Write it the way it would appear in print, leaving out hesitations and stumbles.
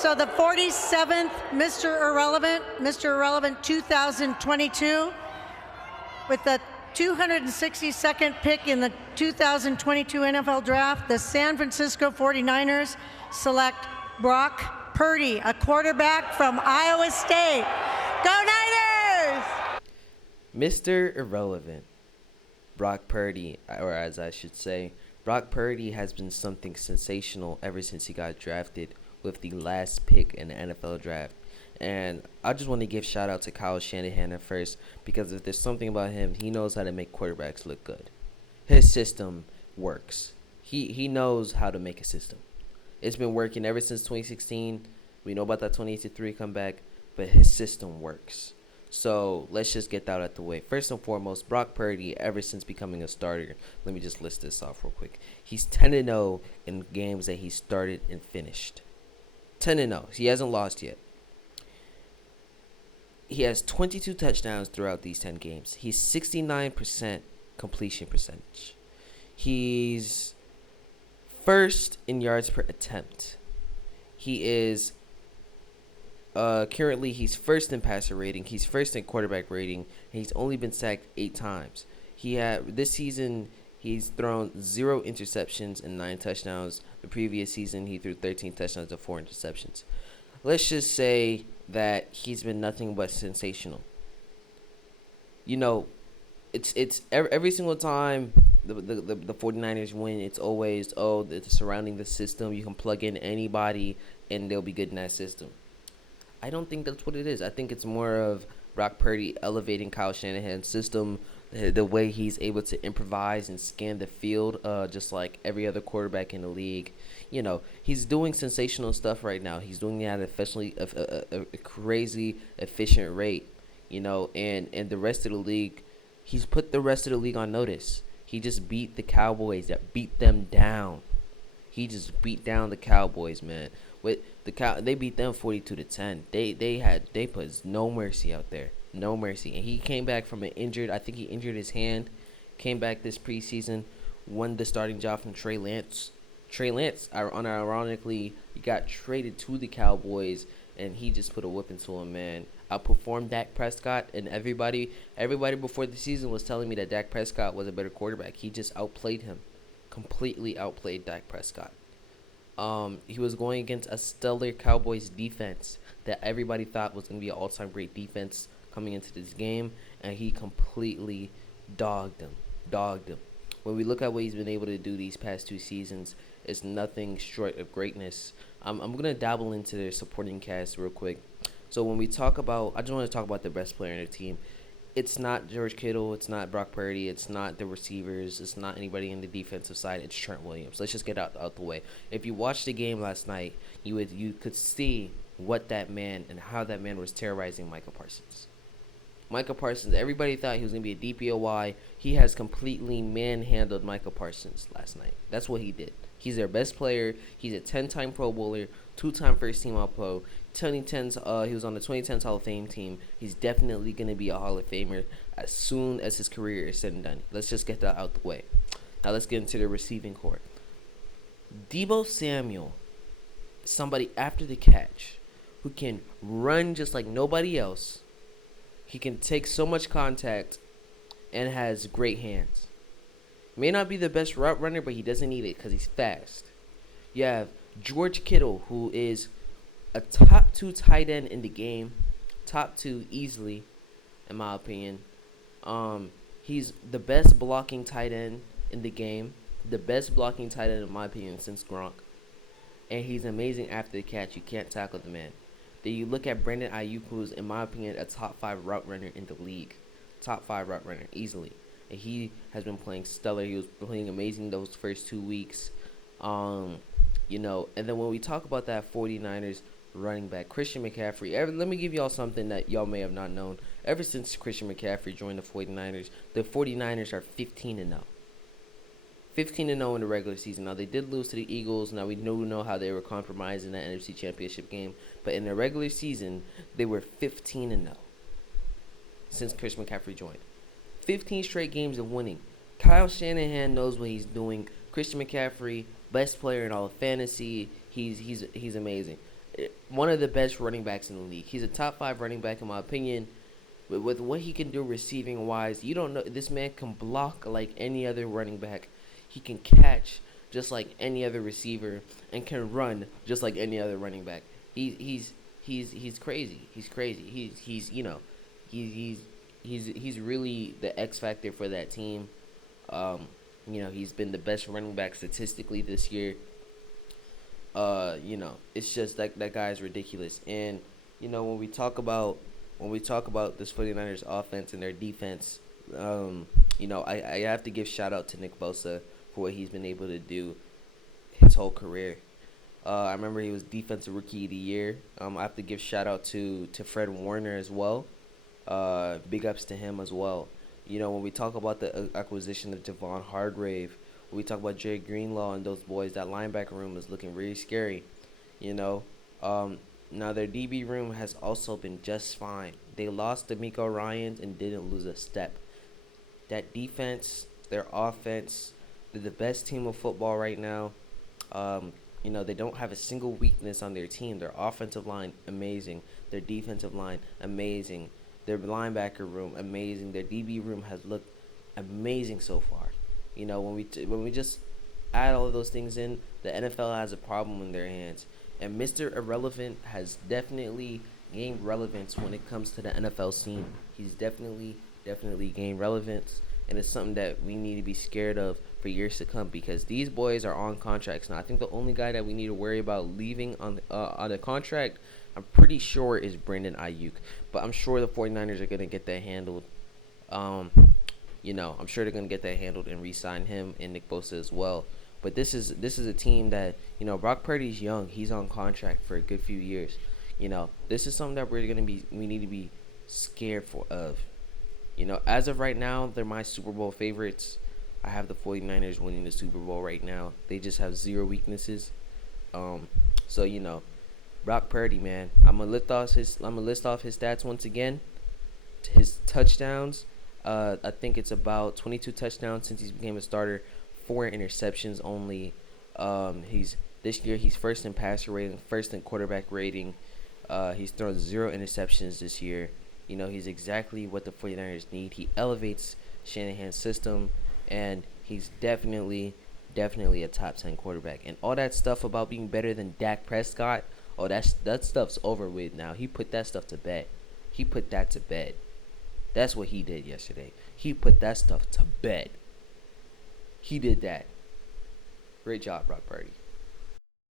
So the 47th Mr. Irrelevant 2022, with the 262nd pick in the 2022 NFL Draft, the San Francisco 49ers select Brock Purdy, a quarterback from Iowa State. Go Niners! Mr. Irrelevant, Brock Purdy, or as I should say, Brock Purdy has been something sensational ever since he got drafted with the last pick in the NFL Draft. And I just want to give shout out to Kyle Shanahan at first, because if there's something about him, he knows how to make quarterbacks look good. His system works. He knows how to make a system. It's been working ever since 2016. We know about that 28-3 comeback, but his system works. So let's just get that out of the way. First and foremost, Brock Purdy, ever since becoming a starter, let me just list this off real quick. He's 10-0 in games that he started and finished. 10-0. He hasn't lost yet. He has 22 touchdowns throughout these 10 games. He's 69% completion percentage. He's first in yards per attempt. He is currently he's first in passer rating. He's first in quarterback rating. And he's only been sacked 8 times. This season he's thrown 0 interceptions and 9 touchdowns. The previous season he threw 13 touchdowns and 4 interceptions. Let's just say that he's been nothing but sensational. You know, it's every single time the 49ers win, it's always, it's surrounding the system. You can plug in anybody and they'll be good in that system. I don't think that's what it is. I think it's more of Brock Purdy elevating Kyle Shanahan's system, the way he's able to improvise and scan the field, just like every other quarterback in the league. You know, he's doing sensational stuff right now. He's doing it at a crazy efficient rate, you know, and the rest of the league, he's put the rest of the league on notice. He just beat the Cowboys, that beat them down. He just beat down the Cowboys, man. They beat them 42-10. They put no mercy out there. No mercy. And he came back from an injured, I think he injured his hand, came back this preseason, won the starting job from Trey Lance. Trey Lance, unironically, he got traded to the Cowboys, and he just put a whip into him, man. Outperformed Dak Prescott, and everybody before the season was telling me that Dak Prescott was a better quarterback. He just outplayed him. Completely outplayed Dak Prescott. He was going against a stellar Cowboys defense that everybody thought was going to be an all-time great defense coming into this game, and he completely dogged him. When we look at what he's been able to do these past 2 seasons, it's nothing short of greatness. I'm going to dabble into their supporting cast real quick. So when we talk about, I just want to talk about the best player in the team. It's not George Kittle, it's not Brock Purdy, it's not the receivers, it's not anybody in the defensive side, it's Trent Williams. Let's just get out the way. If you watched the game last night, you could see what that man and how that man was terrorizing Micah Parsons. Micah Parsons, everybody thought he was going to be a DPOY. He has completely manhandled Micah Parsons last night. That's what he did. He's their best player. He's a 10-time Pro Bowler, 2-time first-team All-Pro. 2010s, he was on the 2010s Hall of Fame team. He's definitely going to be a Hall of Famer as soon as his career is said and done. Let's just get that out the way. Now let's get into the receiving corps. Deebo Samuel, somebody after the catch who can run just like nobody else. He can take so much contact and has great hands. May not be the best route runner, but he doesn't need it because he's fast. You have George Kittle, who is a top 2 tight end in the game. Top 2 easily, in my opinion. He's the best blocking tight end in the game. The best blocking tight end, in my opinion, since Gronk. And he's amazing after the catch. You can't tackle the man. Then you look at Brandon Ayuk, who's, in my opinion, a top 5 route runner in the league. Top 5 route runner, easily. And he has been playing stellar. He was playing amazing those first 2 weeks. You know, and then when we talk about that 49ers running back, Christian McCaffrey, let me give y'all something that y'all may have not known. Ever since Christian McCaffrey joined the 49ers are 15-0. 15-0 in the regular season. Now, they did lose to the Eagles. Now, we know how they were compromised in that NFC Championship game. But in the regular season, they were 15-0 since Chris McCaffrey joined. 15 straight games of winning. Kyle Shanahan knows what he's doing. Christian McCaffrey, best player in all of fantasy. He's amazing. one of the best running backs in the league. He's a top 5 running back in my opinion. But with what he can do receiving wise, you don't know, this man can block like any other running back. He can catch just like any other receiver and can run just like any other running back. He's crazy. He's crazy. He's you know, he's really the X factor for that team. Um, he's been the best running back statistically this year. It's just that guy is ridiculous. And when we talk about this 49ers offense and their defense, I have to give shout out to Nick Bosa for what he's been able to do his whole career. I remember he was defensive rookie of the year. I have to give shout out to Fred Warner as well. Big ups to him as well. When we talk about the acquisition of Javon Hargrave, when we talk about Jerry Greenlaw and those boys, that linebacker room is looking really scary. Now their DB room has also been just fine. They lost D'Amico Ryans and didn't lose a step. That defense, their offense, they're the best team of football right now. They don't have a single weakness on their team. Their offensive line, amazing. Their defensive line, amazing. Their linebacker room, amazing. Their DB room has looked amazing so far. When we just add all of those things in, the NFL has a problem in their hands. And Mr. Irrelevant has definitely gained relevance when it comes to the NFL scene. He's definitely gained relevance, and it's something that we need to be scared of for years to come, because these boys are on contracts now. I think the only guy that we need to worry about leaving on a contract, I'm pretty sure, is Brandon Ayuk. But I'm sure the 49ers are going to get that handled. I'm sure they're going to get that handled and re-sign him and Nick Bosa as well. But this is a team that, Brock Purdy's young. He's on contract for a good few years. This is something that we need to be scared of. As of right now, they're my Super Bowl favorites. I have the 49ers winning the Super Bowl right now. They just have zero weaknesses. Brock Purdy, man. I'm gonna list off his stats once again. His touchdowns. I think it's about 22 touchdowns since he became a starter. 4 interceptions only. This year he's first in passer rating, first in quarterback rating. He's thrown 0 interceptions this year. He's exactly what the 49ers need. He elevates Shanahan's system, and he's definitely a top 10 quarterback. And all that stuff about being better than Dak Prescott, that stuff's over with now. He put that stuff to bed. That's what he did yesterday. He put that stuff to bed. He did that. Great job, Brock Purdy.